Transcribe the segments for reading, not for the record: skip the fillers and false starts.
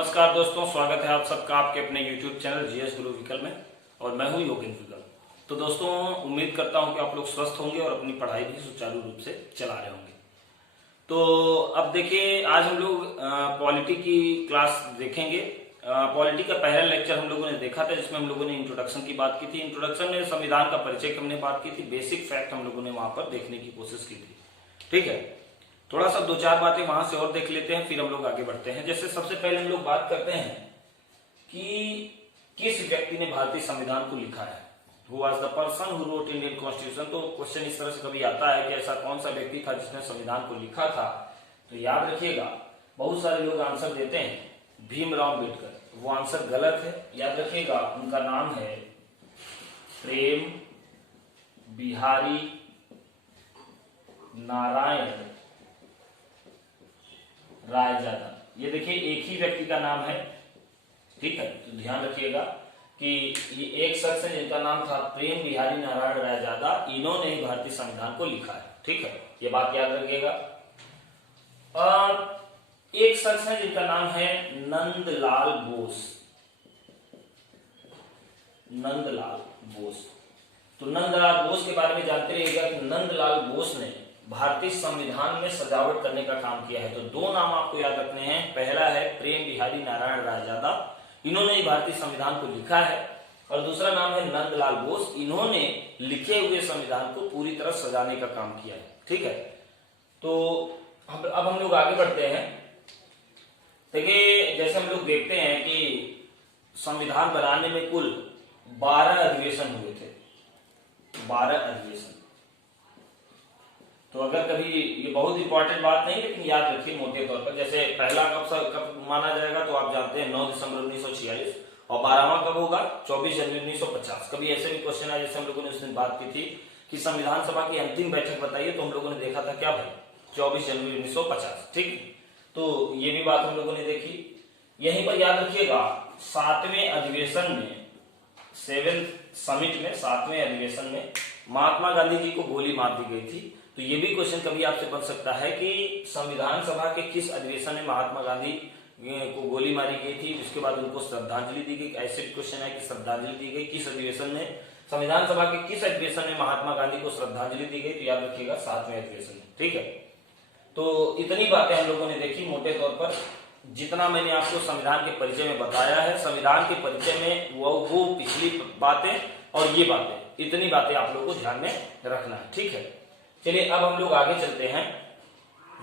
नमस्कार दोस्तों, स्वागत है आप सबका आपके अपने YouTube चैनल जीएस गुरु विकल में। और मैं हूं योगेंद्र विकल। तो दोस्तों, उम्मीद करता हूं कि आप लोग स्वस्थ होंगे और अपनी पढ़ाई भी सुचारू रूप से चला रहे होंगे। तो अब देखिए, आज हम लोग पॉलिटी की क्लास देखेंगे। पॉलिटी का पहला लेक्चर हम लोगों ने देखा था, जिसमें हम लोगों ने इंट्रोडक्शन की बात की थी। इंट्रोडक्शन में संविधान का परिचय की हमने बात की थी, बेसिक फैक्ट हम लोगों ने वहां पर देखने की कोशिश की थी। ठीक है, थोड़ा सा दो चार बातें वहां से और देख लेते हैं, फिर हम लोग आगे बढ़ते हैं। जैसे सबसे पहले हम लोग बात करते हैं कि किस व्यक्ति ने भारतीय संविधान को लिखा है। Who was the person who wrote Indian Constitution? तो क्वेश्चन इस तरह से कभी आता है कि ऐसा कौन सा व्यक्ति था जिसने संविधान को लिखा था। तो याद रखिएगा, बहुत सारे लोग आंसर देते हैं भीमराव अम्बेडकर, वो आंसर गलत है। याद रखिएगा, उनका नाम है प्रेम बिहारी नारायण रायजादा। ये देखिए, एक ही व्यक्ति का नाम है। ठीक है, तो ध्यान रखिएगा कि ये एक शख्स है जिनका नाम था प्रेम बिहारी नारायण रायजादा। इन्होंने ही भारतीय संविधान को लिखा है। ठीक है, ये बात याद रखिएगा। और एक शख्स है जिनका नाम है नंदलाल बोस। नंदलाल बोस, तो नंदलाल बोस के बारे में जानते रहिएगा कि नंदलाल बोस ने भारतीय संविधान में सजावट करने का काम किया है। तो दो नाम आपको याद रखने हैं। पहला है प्रेम बिहारी नारायण रायजादा, इन्होंने ही भारतीय संविधान को लिखा है। और दूसरा नाम है नंदलाल बोस, इन्होंने लिखे हुए संविधान को पूरी तरह सजाने का काम किया है। ठीक है, तो अब हम लोग आगे बढ़ते हैं। देखिए, जैसे हम लोग देखते हैं कि संविधान बनाने में कुल 12 अधिवेशन हुए थे। 12 अधिवेशन। तो अगर कभी, ये बहुत इंपॉर्टेंट बात नहीं, लेकिन याद रखिए मोटे तौर पर। जैसे पहला कब माना जाएगा, तो आप जानते हैं 9 दिसंबर 1946। और 12वां कब होगा? 24 जनवरी 1950। कभी ऐसे भी क्वेश्चन आया, जैसे हम लोगों ने उस दिन बात की थी कि संविधान सभा की अंतिम बैठक बताइए, तो हम लोगों ने देखा था क्या भाई, 24 जनवरी 1950। ठीक, तो ये भी बात हम लोगों ने देखी। यहीं पर याद रखिएगा, 7वें अधिवेशन में, 7th समिट में, 7वें अधिवेशन में महात्मा गांधी जी को गोली मार दी गई थी। तो ये भी क्वेश्चन कभी आपसे बन सकता है कि संविधान सभा के किस अधिवेशन में महात्मा गांधी को गोली मारी गई थी, उसके बाद उनको श्रद्धांजलि दी गई। ऐसे भी क्वेश्चन है कि श्रद्धांजलि दी गई किस अधिवेशन में, संविधान सभा के किस अधिवेशन में महात्मा गांधी को श्रद्धांजलि दी गई। तो याद रखिएगा 7वें अधिवेशन में। ठीक है, तो इतनी बातें हम लोगों ने देखी मोटे तौर पर। जितना मैंने आपको संविधान के परिचय में बताया है, संविधान के परिचय में वो पिछली बातें और ये बातें, इतनी बातें आप लोगों को ध्यान में रखना है। ठीक है, चलिए अब हम लोग आगे चलते हैं,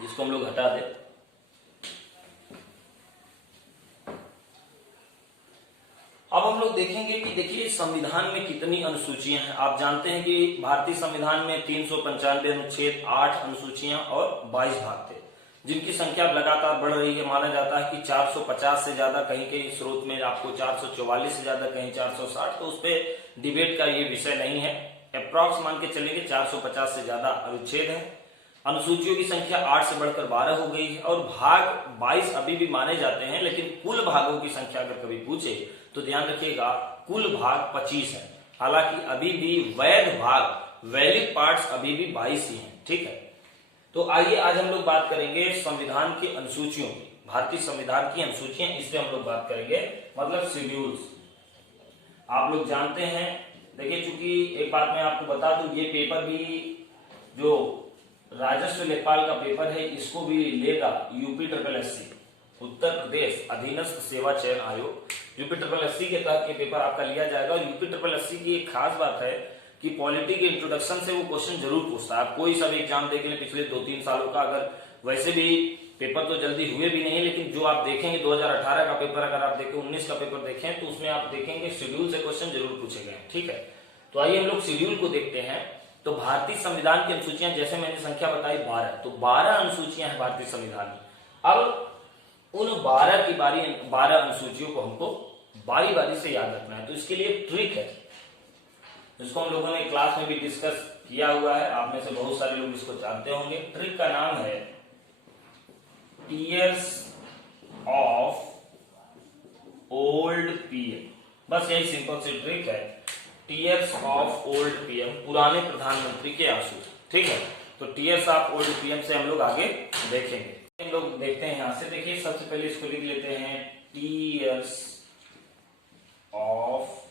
जिसको हम लोग हटा दें। अब हम लोग देखेंगे कि देखिए संविधान में कितनी अनुसूचियां हैं। आप जानते हैं कि भारतीय संविधान में 395 अनुच्छेद, 8 अनुसूचियां और 22 भाग थे, जिनकी संख्या लगातार बढ़ रही है। माना जाता है कि 450 से ज्यादा, कहीं कहीं स्रोत में आपको 444 से ज्यादा, कहीं 460। तो उस पर डिबेट का ये विषय नहीं है। अप्रॉक्स मान के चलेंगे 450 से ज्यादा अनुच्छेद है। अनुसूचियों की संख्या 8 से बढ़कर 12 हो गई है और भाग 22 अभी भी माने जाते हैं। लेकिन कुल भागों की संख्या अगर कभी पूछे तो ध्यान रखिएगा, कुल भाग 25 है। हालांकि अभी भी वैध भाग, वैलिड पार्ट्स अभी भी 22 ही हैं। ठीक है, तो आइए आज हम लोग बात करेंगे संविधान की अनुसूचियों की। भारतीय संविधान की अनुसूचियां, इससे हम लोग बात करेंगे, मतलब शेड्यूल्स। आप लोग जानते हैं, देखिए चूंकि एक बात मैं आपको बता दूं, ये पेपर भी जो राजस्व लेखपाल का पेपर है, इसको भी लेगा UPSSC, उत्तर प्रदेश अधीनस्थ सेवा चयन आयोग। UPSSC के तहत ये पेपर आपका लिया जाएगा। और UPSSC की एक खास बात है कि पॉलिटी के इंट्रोडक्शन से वो क्वेश्चन जरूर पूछता है। आप कोई सा भी एग्जाम देख लें पिछले 2-3 सालों का, अगर वैसे भी पेपर तो जल्दी हुए भी नहीं, लेकिन जो आप देखेंगे 2018 का पेपर, अगर आप देखें 19 का पेपर देखें, तो उसमें आप देखेंगे शेड्यूल से क्वेश्चन जरूर पूछे गए। ठीक है, तो आइए हम लोग शेड्यूल को देखते हैं। तो भारतीय संविधान की अनुसूचियां, जैसे मैंने संख्या बताई 12, तो 12 अनुसूचियां हैं भारतीय संविधान में। अब उन 12 अनुसूचियों को हमको बारी बारी से याद रखना है। तो इसके लिए ट्रिक है, जिसको हम लोगों ने क्लास में भी डिस्कस किया हुआ है। आप में से बहुत सारे लोग इसको जानते होंगे। ट्रिक का नाम है टीयर्स ऑफ ओल्ड पीएम। बस यही सिंपल सी ट्रिक है, टीयर्स ऑफ ओल्ड पीएम, पुराने प्रधानमंत्री के आंसू। ठीक है, तो टीयर्स ऑफ ओल्ड पीएम से हम लोग आगे देखेंगे। हम लोग देखते हैं यहाँ से। देखिए सबसे पहले इसको लिख लेते हैं टीयर्स ऑफ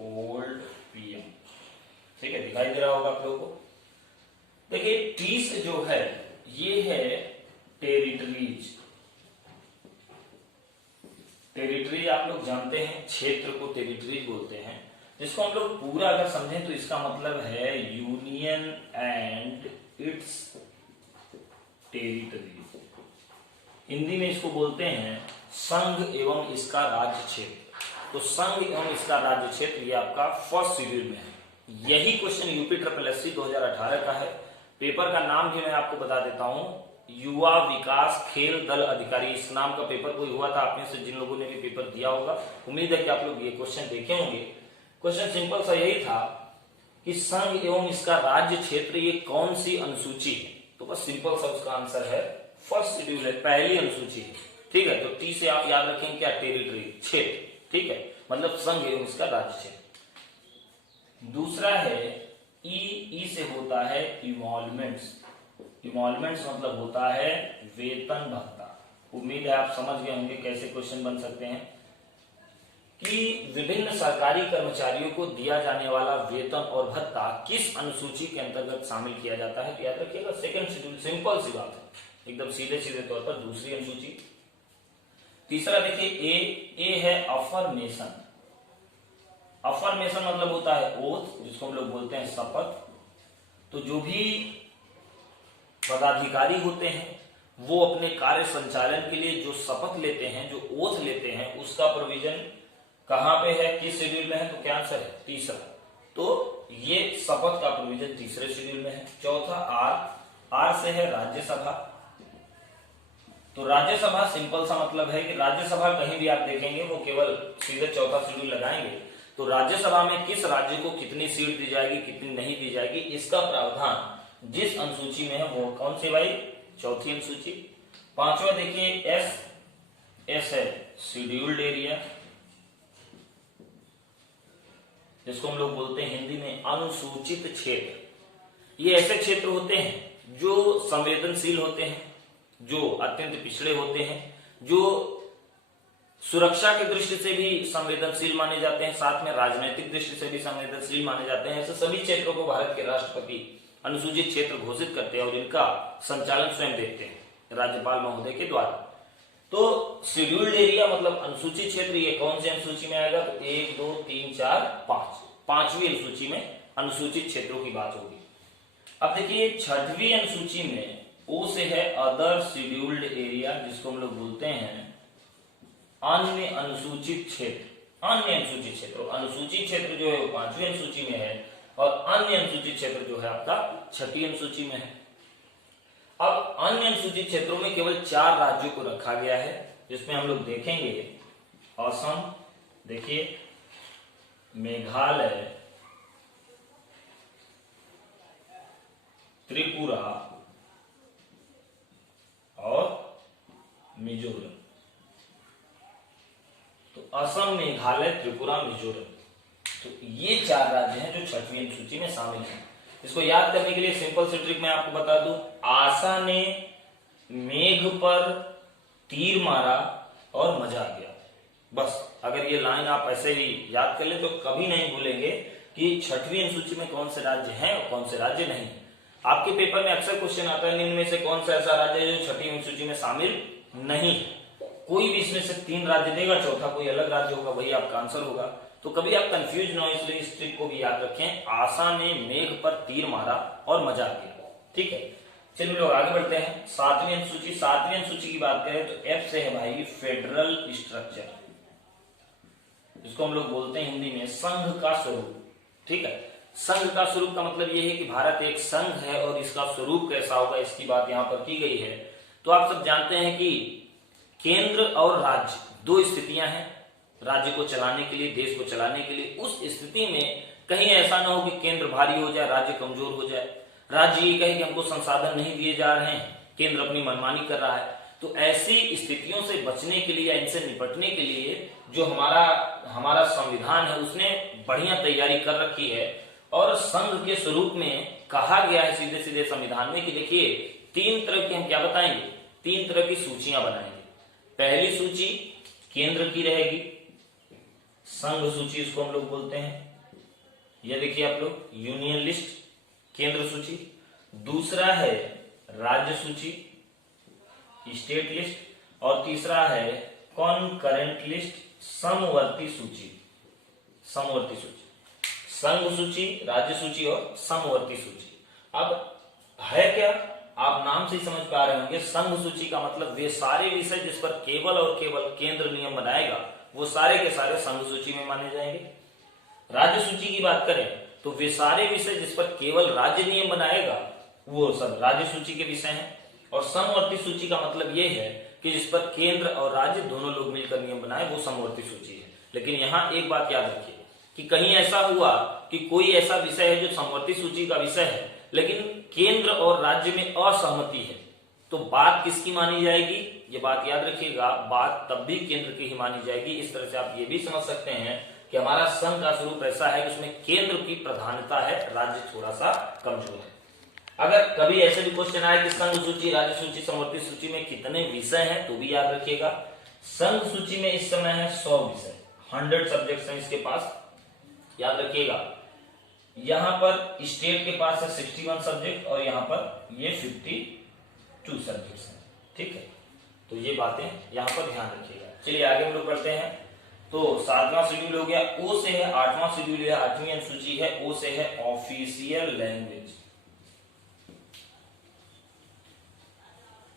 ओल्ड पीएम। ठीक है, दिखाई दे रहा होगा आप लोगों को। देखिए टी से जो है ये है टेरिटरीज। टेरिटरी आप लोग जानते हैं, क्षेत्र को टेरिटरीज बोलते हैं, जिसको हम लोग पूरा अगर समझें तो इसका मतलब है union and it's territory. Hindi में इसको बोलते हैं संघ एवं इसका राज्य क्षेत्र। तो संघ एवं इसका राज्य क्षेत्र ये आपका फर्स्ट शेड्यूल में है। यही क्वेश्चन यूपी SSSC 2018 का है। पेपर का नाम भी मैं आपको बता देता हूं, युवा विकास खेल दल अधिकारी। इस नाम का पेपर कोई हुआ था आप में से जिन लोगों ने भी पेपर दिया होगा, उम्मीद है कि आप लोग ये क्वेश्चन देखे होंगे। क्वेश्चन सिंपल सा यही था कि संघ एवं इसका राज्य क्षेत्र ये कौन सी अनुसूची है। तो बस सिंपल सा उसका आंसर है फर्स्ट शेड्यूल है, पहली अनुसूची है। ठीक है, तो टी से आप याद रखेंगे क्या, टेरिटरी, क्षेत्र। ठीक है, मतलब संघ एवं इसका राज्य क्षेत्र। दूसरा है ई से होता है इमॉल्वमेंट्स। इमॉल्वमेंट्स मतलब होता है वेतन भत्ता। उम्मीद है आप समझ गए होंगे कैसे क्वेश्चन बन सकते हैं कि विभिन्न सरकारी कर्मचारियों को दिया जाने वाला वेतन और भत्ता किस अनुसूची के अंतर्गत शामिल किया जाता है। तो याद रखिएगा सेकंड शेड्यूल। सिंपल सी बात है, एकदम सीधे सीधे तौर पर दूसरी अनुसूची। तीसरा देखिए ए है अफर्मेशन। अफर्मेशन मतलब होता है ओथ, जिसको हम लोग बोलते हैं शपथ। तो जो भी पदाधिकारी होते हैं वो अपने कार्य संचालन के लिए जो शपथ लेते हैं, जो ओथ लेते हैं, उसका प्रोविजन कहां पे है, किस शेड्यूल में है। तो क्या आंसर है, तीसरा। तो ये शपथ का प्रोविजन तीसरे शेड्यूल में है। चौथा आर से है राज्यसभा। तो राज्यसभा सिंपल सा मतलब है कि राज्यसभा कहीं भी आप देखेंगे वो केवल सीधे चौथा शेड्यूल लगाएंगे। तो राज्यसभा में किस राज्य को कितनी सीट दी जाएगी, कितनी नहीं दी जाएगी, इसका प्रावधान जिस अनुसूची में है वो कौन सी भाई, चौथी अनुसूची। पांचवा देखिए एस है शेड्यूल्ड एरिया, जिसको हम लोग बोलते हैं हिंदी में अनुसूचित क्षेत्र। ये ऐसे क्षेत्र होते हैं जो संवेदनशील होते हैं, जो अत्यंत पिछड़े होते हैं, जो सुरक्षा की दृष्टि से भी संवेदनशील माने जाते हैं, साथ में राजनीतिक दृष्टि से भी संवेदनशील माने जाते हैं। ऐसे सभी क्षेत्रों को भारत के राष्ट्रपति अनुसूचित क्षेत्र घोषित करते हैं और इनका संचालन स्वयं देखते हैं राज्यपाल महोदय के द्वारा। तो शेड्यूल्ड एरिया मतलब अनुसूचित क्षेत्र, ये कौन सी अनुसूची में आएगा, तो 1 2 3 4 5, पांचवी अनुसूची में अनुसूचित क्षेत्रों की बात होगी। अब देखिए छठवीं अनुसूची में ओ से है अदर शेड्यूल्ड एरिया, जिसको हम लोग बोलते हैं अन्य अनुसूचित क्षेत्र। अन्य अनुसूचित क्षेत्र, अनुसूचित क्षेत्र जो है वो पांचवी अनुसूची में है और अन्य अनुसूचित क्षेत्र जो है आपका छठी अनुसूची में है। अब अन्य अनुसूचित क्षेत्रों में केवल 4 राज्यों को रखा गया है, जिसमें हम लोग देखेंगे असम, देखिए मेघालय, त्रिपुरा और मिजोरम। तो असम, मेघालय, त्रिपुरा, मिजोरम, तो ये 4 राज्य हैं जो छठवीं अनुसूची में शामिल हैं। इसको याद करने के लिए सिंपल सी ट्रिक मैं आपको बता दूं, आशा ने मेघ पर तीर मारा और मजा आ गया। बस अगर ये लाइन आप ऐसे ही याद कर ले तो कभी नहीं भूलेंगे कि छठवीं अनुसूची में कौन से राज्य हैं और कौन से राज्य नहीं। आपके पेपर में अक्सर क्वेश्चन आता है निम्न में से कौन सा ऐसा राज्य है जो छठी अनुसूची में शामिल नहीं है। कोई भी इसमें से 3 राज्य देगा, चौथा कोई अलग राज्य होगा, वही आपका आंसर होगा। तो कभी आप कंफ्यूज ना हो, इसलिए इस ट्रिक को भी याद रखें, आशा ने मेघ पर तीर मारा और मजा आ गया। ठीक है, चलिए लोग आगे बढ़ते हैं। 7वीं अनुसूची। 7वीं अनुसूची की बात करें तो एफ से है भाई फेडरल स्ट्रक्चर, जिसको हम लोग बोलते हैं हिंदी में संघ का स्वरूप। ठीक है, संघ का स्वरूप का मतलब ये है कि भारत एक संघ है और इसका स्वरूप कैसा होगा इसकी बात यहाँ पर की गई है। तो आप सब जानते हैं कि केंद्र और राज्य 2 स्थितियां हैं राज्य को चलाने के लिए, देश को चलाने के लिए। उस स्थिति में कहीं ऐसा ना हो कि केंद्र भारी हो जाए, राज्य कमजोर हो जाए, राज्य ये कहे कि हमको संसाधन नहीं दिए जा रहे हैं, केंद्र अपनी मनमानी कर रहा है। तो ऐसी स्थितियों से बचने के लिए या इनसे निपटने के लिए जो हमारा संविधान है उसने बढ़िया तैयारी कर रखी है और संघ के स्वरूप में कहा गया है सीधे सीधे संविधान में कि देखिए 3 तरह की हम क्या बताएंगे, 3 तरह की सूचियां बनाएंगे। पहली सूची केंद्र की रहेगी, संघ सूची इसको हम लोग बोलते हैं। ये देखिए आप लोग, यूनियन लिस्ट, केंद्र सूची। दूसरा है राज्य सूची, स्टेट लिस्ट, और तीसरा है कॉनकरेंट लिस्ट, समवर्ती सूची। समवर्ती सूची, संघ सूची, राज्य सूची और समवर्ती सूची। अब है क्या, आप नाम से ही समझ पा रहे होंगे, संघ सूची का मतलब वे सारे विषय जिस पर केवल और केवल केंद्र नियम बनाएगा वो सारे के सारे संघ सूची में माने जाएंगे। राज्य सूची की बात करें तो वे सारे विषय जिस पर केवल राज्य नियम बनाएगा वो सब राज्य सूची के विषय हैं। और समवर्ती सूची का मतलब ये है कि जिस पर केंद्र और राज्य दोनों लोग मिलकर नियम बनाए वो समवर्ती सूची है। लेकिन यहाँ एक बात याद रखिए कि कहीं ऐसा हुआ कि कोई ऐसा विषय है जो समवर्ती सूची का विषय है लेकिन केंद्र और राज्य में असहमति है, तो बात किसकी मानी जाएगी, ये बात याद रखिएगा, बात तब भी केंद्र की ही मानी जाएगी। इस तरह से आप ये भी समझ सकते हैं कि हमारा संघ का स्वरूप ऐसा है कि उसमें केंद्र की प्रधानता है, राज्य थोड़ा सा कमजोर है। अगर कभी ऐसे भी क्वेश्चन आए कि संघ सूची, राज्य सूची, समवर्ती सूची में कितने विषय हैं तो भी याद रखिएगा, संघ सूची में इस समय है 100 विषय, 100 सब्जेक्ट्स हैं इसके पास, याद रखिएगा। यहां पर स्टेट के पास है 61 सब्जेक्ट और यहां पर ये 52 सब्जेक्ट्स हैं, ठीक है। तो ये बातें यहां पर ध्यान रखिएगा। चलिए आगे हम लोग बढ़ते हैं। तो 7वां शेड्यूल हो गया, ओ से है 8वां शेड्यूल है, 8वीं अनुसूची है, ओ से है ऑफिशियल लैंग्वेज,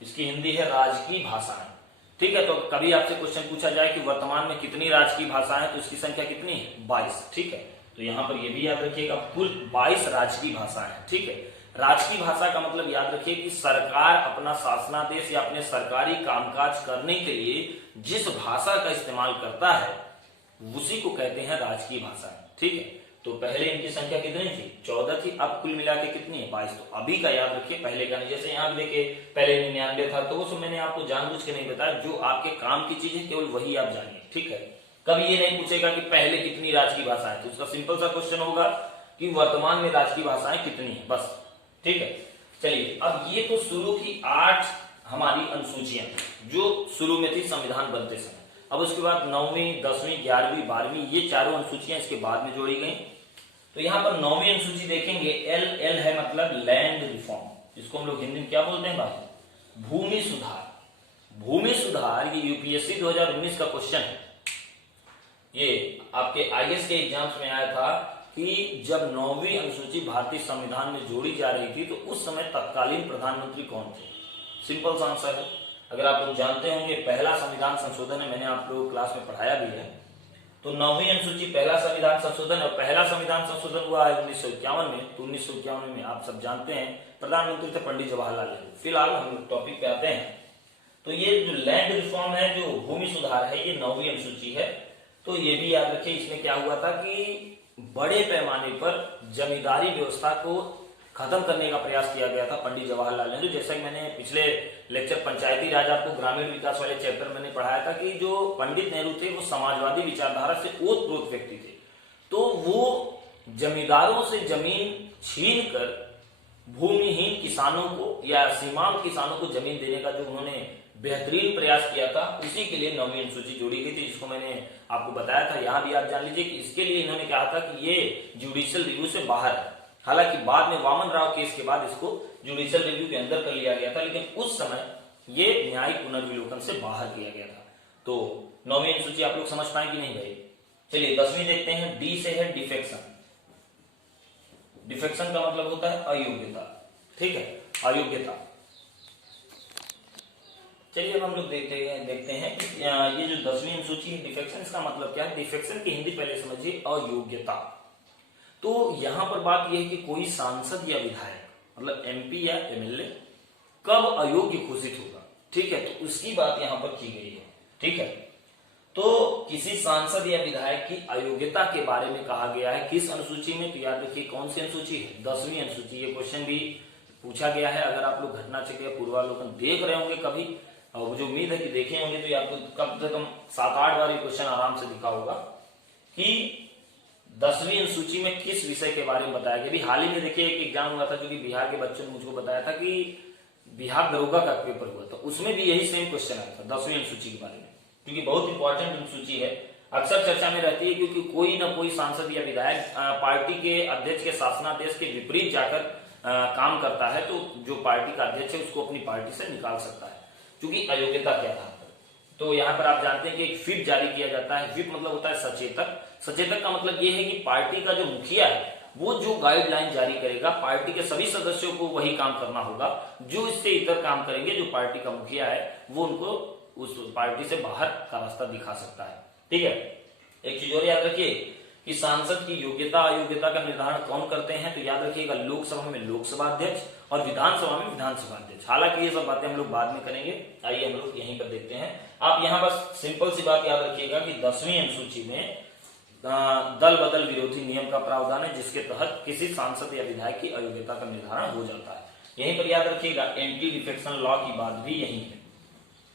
इसकी हिंदी है राजकीय भाषाएं, ठीक है। तो कभी आपसे क्वेश्चन पूछा जाए कि वर्तमान में कितनी राजकीय भाषाएं, तो इसकी संख्या कितनी है, 22, ठीक है। तो यहां पर ये भी याद रखिएगा, कुल 22 राजकीय भाषाएं हैं, ठीक है। राजकीय भाषा का मतलब याद रखिए कि सरकार अपना शासनादेश या अपने सरकारी कामकाज करने के लिए जिस भाषा का इस्तेमाल करता है उसी को कहते हैं राजकीय भाषाएं, ठीक है। तो पहले इनकी संख्या कितनी थी, 14 थी, अब कुल मिला के कितनी है, 22। तो अभी का याद रखिए, पहले का नहीं। जैसे यहाँ देखिए पहले 99 था, तो वो मैंने आपको जानबूझ के नहीं बताया, जो आपके काम की चीज है केवल वही आप जानिए, ठीक है। कभी ये नहीं पूछेगा कि पहले कितनी राजकीय भाषाएं, तो उसका सिंपल सा क्वेश्चन होगा कि वर्तमान में राजकीय भाषाएं कितनी है, बस, ठीक है। चलिए अब ये तो शुरू की 8 हमारी अनुसूचियां जो शुरू में थी संविधान बनते समय। अब उसके बाद 9वीं, 10वीं, 11वीं, 12वीं, ये चारों अनुसूचियां इसके बाद में जोड़ी गई। तो यहाँ पर 9वीं अनुसूची देखेंगे, एल है मतलब लैंड रिफॉर्म, इसको हम लोग हिंदी में क्या बोलते हैं भाई, भूमि सुधार। भूमि सुधार ये यूपीएससी 2019 का क्वेश्चन है, ये आपके आईएएस के एग्जाम्स में आया था कि जब 9वीं अनुसूची भारतीय संविधान में जोड़ी जा रही थी तो उस समय तत्कालीन प्रधानमंत्री कौन थे। सिंपल सा आंसर है, अगर आप लोग जानते होंगे पहला संविधान संशोधन है, मैंने आप लोग क्लास में पढ़ाया भी है। तो 9वीं अनुसूची पहला संविधान संशोधन, और पहला संविधान संशोधन हुआ है 1951 में। तो 1951 में आप सब जानते हैं प्रधानमंत्री थे पंडित जवाहरलाल नेहरू। फिलहाल हम टॉपिक पे आते हैं। तो ये जो लैंड रिफॉर्म है, जो भूमि सुधार है, ये 9वीं अनुसूची है। तो ये भी याद रखिए, इसमें क्या हुआ था कि बड़े पैमाने पर जमींदारी व्यवस्था को खत्म करने का प्रयास किया गया था पंडित जवाहरलाल नेहरू। जैसा कि मैंने पिछले लेक्चर पंचायती राज आपको ग्रामीण विकास वाले चैप्टर मैंने पढ़ाया था कि जो पंडित नेहरू थे वो समाजवादी विचारधारा से ओतप्रोत व्यक्ति थे। तो वो जमींदारों से जमीन छीन कर भूमिहीन किसानों को या सीमांत किसानों को जमीन देने का जो उन्होंने बेहतरीन प्रयास किया था, उसी के लिए 9वीं अनुसूची जोड़ी गई थी, जिसको मैंने आपको बताया था। यहां भी आप जान लीजिए कि इसके लिए इन्होंने कहा था कि ये जुडिशियल रिव्यू से बाहर है। हालांकि बाद में वामन राव केस के बाद इसको जुडिशियल रिव्यू के अंदर कर लिया गया था, लेकिन उस समय ये न्यायिक पुनर्विलोकन से बाहर किया गया था। तो 9वीं अनुसूची आप लोग समझ पाए कि नहीं भाई। चलिए 10वीं देखते हैं, डी से है डिफेक्शन। डिफेक्शन का मतलब होता है अयोग्यता, ठीक है, अयोग्यता। चलिए अब हम लोग देखते हैं कि ये जो 10वीं अनुसूची है डिफेक्शन, इसका मतलब क्या है। डिफेक्शन की हिंदी पहले समझिए, अयोग्यता। तो यहां पर बात यह है कि कोई सांसद या विधायक मतलब एमपी या एमएलए कब अयोग्य घोषित होगा, ठीक है, तो उसकी बात यहां पर की गई है, ठीक है। तो किसी सांसद या विधायक की अयोग्यता के बारे में कहा गया है किस अनुसूची में, तो याद रखिए कौन सी अनुसूची है, 10वीं अनुसूची। ये क्वेश्चन भी पूछा गया है। अगर आप लोग घटना चक्र या पूर्वावलोकन देख रहे होंगे कभी, और मुझे उम्मीद है कि देखे होंगे, तो आपको कम से कम 7-8 बार ये क्वेश्चन आराम से दिखा होगा कि 10वीं अनुसूची में किस विषय के बारे में बताया गया। भी हाल ही में देखिए एक एग्जाम हुआ था जो कि बिहार के बच्चों ने मुझको बताया था कि बिहार दरोगा का पेपर हुआ था, उसमें भी यही सेम क्वेश्चन आया था 10वीं अनुसूची के बारे में। क्योंकि बहुत इंपॉर्टेंट अनुसूची है, अक्सर चर्चा में रहती है, क्योंकि कोई ना कोई सांसद या विधायक पार्टी के अध्यक्ष के शासनादेश के विपरीत जाकर काम करता है, तो जो पार्टी का अध्यक्ष है उसको अपनी पार्टी से निकाल सकता है, क्योंकि अयोग्यता के आधार पर। तो यहाँ पर आप जानते हैं कि एक व्हिप जारी किया जाता है। व्हिप मतलब होता है सचेतक। सचेतक का मतलब ये है कि पार्टी का जो मुखिया है वो जो गाइडलाइन जारी करेगा, पार्टी के सभी सदस्यों को वही काम करना होगा। जो इससे इतर काम करेंगे, जो पार्टी का मुखिया है, वो उनको उस पार्टी से बाहर का रास्ता दिखा सकता है। ठीक है, एक चीज और याद रखिए कि सांसद की योग्यता अयोग्यता का निर्धारण कौन करते हैं, तो याद रखिएगा लोकसभा में लोकसभा अध्यक्ष और विधानसभा में विधानसभा अध्यक्ष। हालांकि ये सब बातें हम लोग बाद में करेंगे, आइए हम लोग यहीं पर देखते हैं। आप यहाँ बस सिंपल सी बात याद रखिएगा कि 10वीं अनुसूची में दल बदल विरोधी नियम का प्रावधान है, जिसके तहत किसी सांसद या विधायक की अयोग्यता का निर्धारण हो जाता है। यहीं पर याद रखिएगा एंटी डिफेक्शन लॉ की बात भी यही है,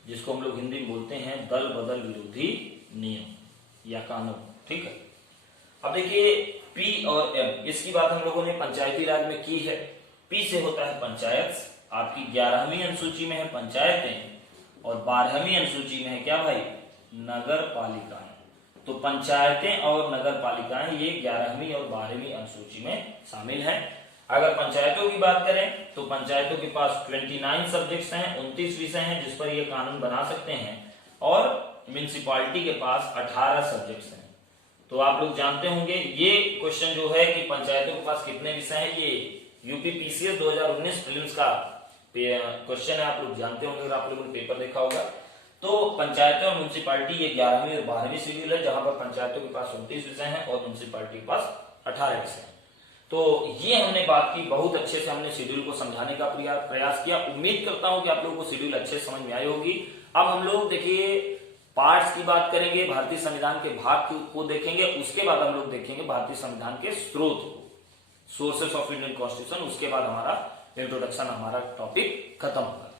जिसको हम लोग हिंदी में बोलते हैं दल बदल विरोधी नियम या कानून। ठीक है, अब देखिए पी और एम, इसकी बात हम लोगों ने पंचायती राज में की है। पी से होता है पंचायत, आपकी 11वीं अनुसूची में है पंचायतें, और 12वीं अनुसूची में है क्या भाई, नगर पालिकाएं। तो पंचायतें और नगर पालिकाएं ये 11वीं और 12वीं अनुसूची में शामिल हैं। अगर पंचायतों की बात करें तो पंचायतों के पास 29 सब्जेक्ट्स हैं, 29 विषय हैं जिस पर ये कानून बना सकते हैं, और म्युनिसिपैलिटी के पास 18 सब्जेक्ट्स हैं। तो आप लोग जानते होंगे ये क्वेश्चन जो है कि पंचायतों के पास कितने विषय हैं, ये यूपी पीसीएस 2019 प्रीलिम्स का क्वेश्चन है, आप लोग जानते होंगे अगर आप लोगों ने पेपर देखा होगा। तो पंचायतें और म्युनिसिपैलिटी ये 11वीं और 12वीं शेड्यूल है, जहां पर पंचायतों के पास 29 विषय हैं और म्युनिसिपैलिटी के पास 18 विषय हैं। तो ये हमने बात की, बहुत अच्छे से हमने शेड्यूल को समझाने का प्रयास किया। उम्मीद करता हूं कि आप लोगों को शेड्यूल अच्छे समझ में आई होगी। अब हम लोग देखिए पार्ट्स की बात करेंगे, भारतीय संविधान के भाग को देखेंगे, उसके बाद हम लोग देखेंगे भारतीय संविधान के स्रोत, सोर्सेस ऑफ इंडियन कॉन्स्टिट्यूशन। उसके बाद हमारा इंट्रोडक्शन, हमारा टॉपिक खत्म होगा।